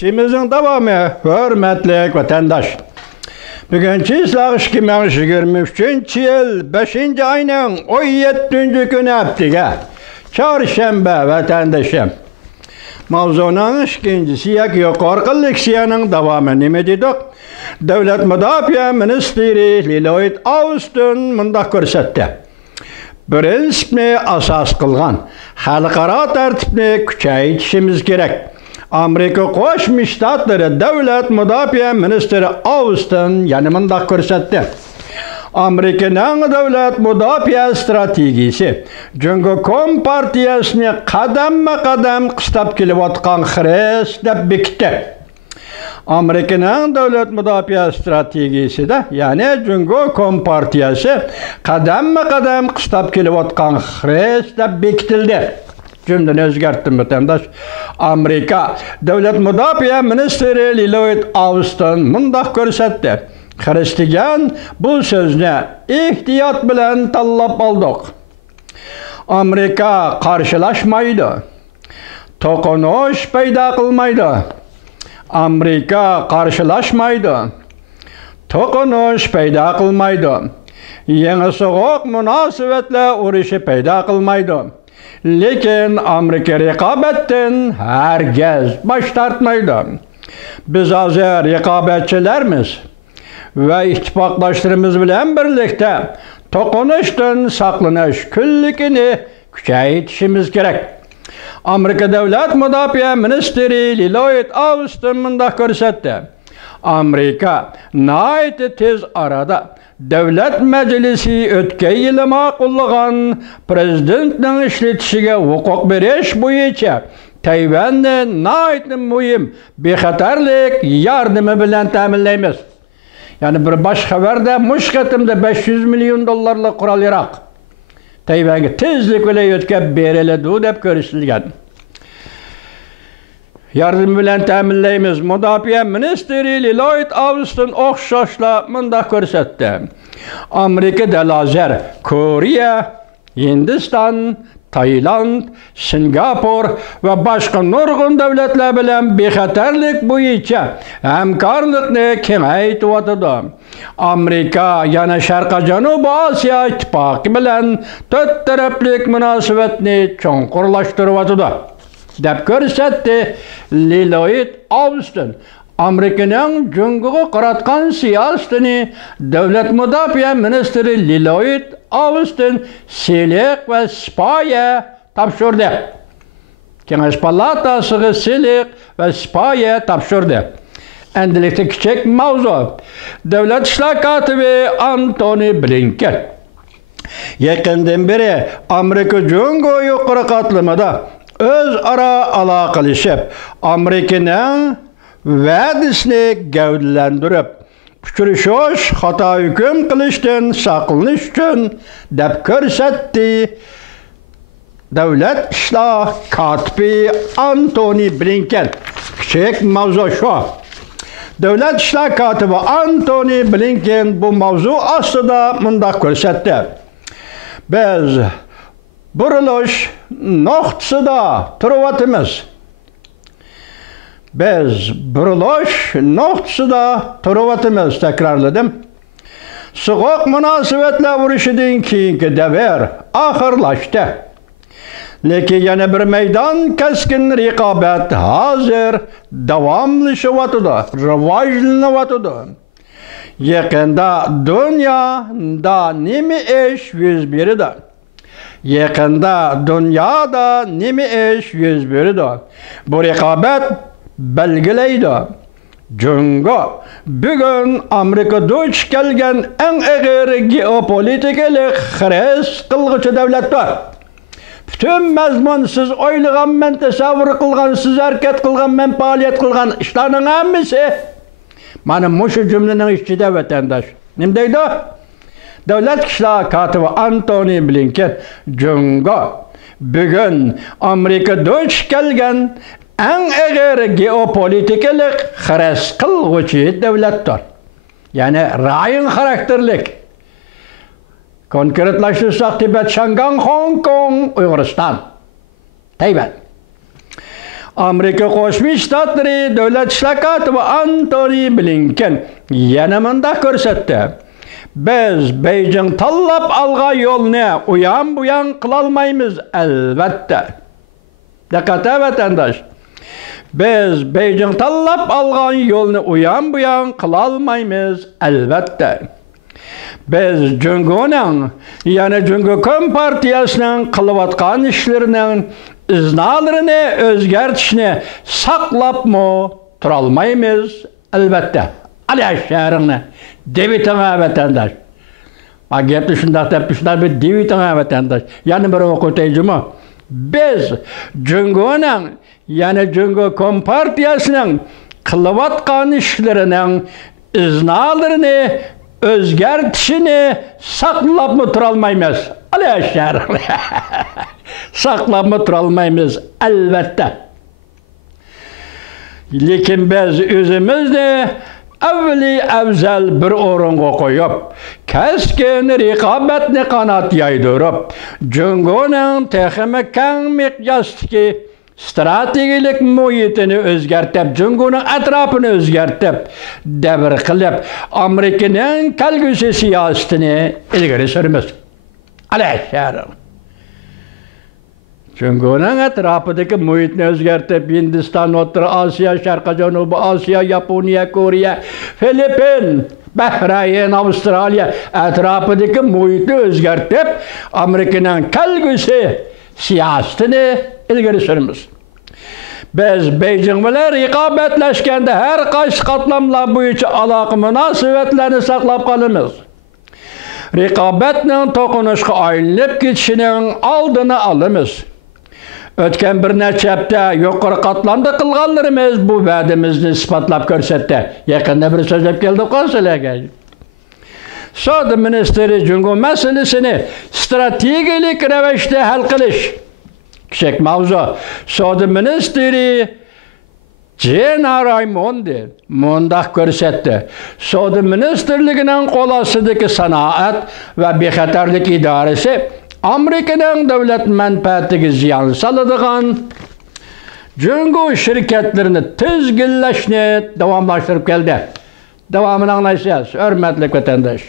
Şimdimizin devamı, hürmetli vatandaş. Bugünkü İslah 2023 yıl 5. ayının 17. günü haftiga. Çarşamba vatandaşım. Mavzunun ikincisi yuqorqi leksiyanın devamı nima dedik? Davlat Müdafiə Ministri Lloyd Austin mundaq ko'rsatdi. Prinsipni asos qilgan xalqaro tartibni kuchaytirishimiz kerak. Amerika Qo'shma Shtatlari Davlat Müdafiə Ministri Austin yana mundaq ko'rsatdi. Amerikaning davlat mudofaa strategiyasi Jungo Kompartiyasini qadamma-qadam qistab kelayotgan xris deb bekitdi. Amerikaning davlat mudofaa strategiyasida, ya'ni Jungo Kompartiyasi qadamma-qadam qistab kelayotgan xris deb bekitildi. Cümleni o'zgartdim vatandaş. Amerika davlat mudofaa ministri Lloyd Austin mundaq ko'rsatdi. Xristiyan bu sözne ihtiyat bilen tanlap aldık. Amerika karşılaşmaydı. Tokunuş payda kılmaydı. Amerika karşılaşmaydı. Tokunuş payda kılmaydı. Yeni soğuk münasibetle uğraşı payda kılmaydı. Lekin Amerika rekabetten herkes baş tartmaydı. Biz hazır rekabetçilerimiz ve ittifaklaştırımız bilen birlikte tokunuştan saklanış küllikini küçeytişimiz gerek. Amerika Devlet Müdafiə Ministri Lloyd Austin mundaq ko'rsatdi. Amerika nəhayət tez arada Devlet Meclisi ötken yılı ma'qullagan prezidentning ishletishiga huquq berish bo'yicha Tayvanni nəhayət muhim bexatarlik yardımı bilen ta'minlaymiz. Yani bir baş haberde muşkatimde 500 milyon dolarlık kural Irak. Tayvan'a tezlik ile ötkep beriledi dep görüşülgen. Yardım bilen ta'minlaymiz. Müdafiə Ministri Lloyd Austin o'xshashla mundaq ko'rsatdi. Amerika Dalazer, Koriya, Hindistan, Tayland, Singapur ve başka nurgun devletler bilen bexatarlik bo'yicha hamkorlikni kengaytiyotidi. Amerika yana Sharq Janubiy Osiyo ittifoqi bilan to'rt taraflik munosabatni cho'nqurlashtiryotidi deb ko'rsatdi Lloyd Austin. Amerikaning Jungoga qaratgan siyosatini Davlat Müdafiə Ministri Lloyd Austin silik ve sipoya topshirdi. Kengash palatasiga silik ve sipoya topshirdi. Endilikda kichik mavzu. Davlat ishlar kotibi Antony Blinken yaqindan beri Amerika Jungo yuqori qatlamada o'zaro aloqalashib, Amerikaning va'dasini gavdalantirib, uchrashish, xato hukm qilishdan saqlanish uchun deb ko'rsatdi Davlat ishlar kotibi Antony Blinken. Kichik mavzu shu. Davlat ishlar kotibi Antony Blinken bu mavzu ostida mundaq ko'rsatdi. Biz burilish nuqtasida turyapmiz. Biz burilish nuqtasida turyapmiz, takrorladim. So'g'oq munosabatlar urushidan keyingi davr oxirlashdi. Lekin yana bir maydon keskin raqobat hozir davomlashyapti, rivojlanyapti. Yaqinda dunyoda nima ish yuz berdi? Yaqinda dunyoda nima ish yuz berdi? Bu raqobat belgilaydi. Jungo bugun Amerika duch kelgan eng og'ir geopolitikalik xris qilg'uchi davlatdir. Bütün mazmun siz o'ylagan, men tasavvur qilgan, siz harakat qilgan, men faoliyat qilgan ishlarning hammasi mana mushu jumlaning ichida vatandosh. Nima deydi? Davlat ishlar kotibi Antony Blinken Jungo bugun Amerika duch kelgan eng og'ir geopolitikalik xris qilg'uchi davlatdir. Ya'ni rayon xarakterlik. Konkretlashtirsak Tibet, Shangang, Hong Kong, Uyg'uriston, Tayvan. Amerika Qo'shma Shtatlari davlat ishlar kotibi Antony Blinken yana mundaq ko'rsatdi. Biz Beijing tanlab algan yo'lni uyan buyan qilolmaymiz albatta. Diqqat vatandosh. Biz Beijing tanlab algan yo'lni uyan buyan qilolmaymiz albatta. Biz Jungo'ning, ya'ni Jungo Kompartiyasining qilayotgan ishlarining iznalarini o'zgartirishni saqlabmi tura olmaymiz albatta. Alasharingni debitingga vatandosh. Agapni shundoq deb shunday bir debitingga vatandosh. Yana bir o'qitayjimi? Biz Jungo'ning, ya'ni Jungo Kompartiyasining qilayotgan ishlarining iznalarini o'zgartirishni saqlabmi tura olmaymiz. Alasharingni saqlabmi tura olmaymiz albatta. Lekin biz o'zimizni avvali afzal bir o'ringa qo'yib, kaskin raqobatni qanot yaydirib, Jungo'ning texnik keng miqyosdagi strategik muhitini o'zgartib, Jungo'ning atrofini o'zgartib, davr qilib, Amerikaning kelgusi siyosatini ilgari suramiz. Alasharing. Jungo'ning atrofidagi muhitni o'zgartib, Hindiston, O'rta Osiyo, Sharqiy Janubiy Osiyo, Yaponiya, Koreya, Filippin, Bahrayn, Avstraliya atrofidagi muhitni o'zgartib, Amerikaning kelgusi siyosatini ilgari suramiz. Biz Beijing bilan raqobatlashganda har qaysi qatlamlar bo'yicha aloqa munosabatlarni saqlab qolamiz. Raqobatning to'qinishga aylanib ketishining oldini olamiz. O'tgan bir necha hafta yuqori qatlamda qilganlarimiz bu va'damizni isbotlab ko'rsatdi. Yaqinda bir so'zlab keldi qolsalarga. Savdo ministri Jungo masalasini strategik ravishda hal qilish. Kichik mavzu. Savdo ministri Gina Raimondi mundaq ko'rsatdi. Savdo ministrligining qo'l ostidagi sanoat va bexatarlik idorasi Amerikaning davlat manfaatiga ziyon soladigan Jungo shirkatlarini tizginlashni davomlashtirib keldi. Davomini anglaysiz, hurmatli vatandosh.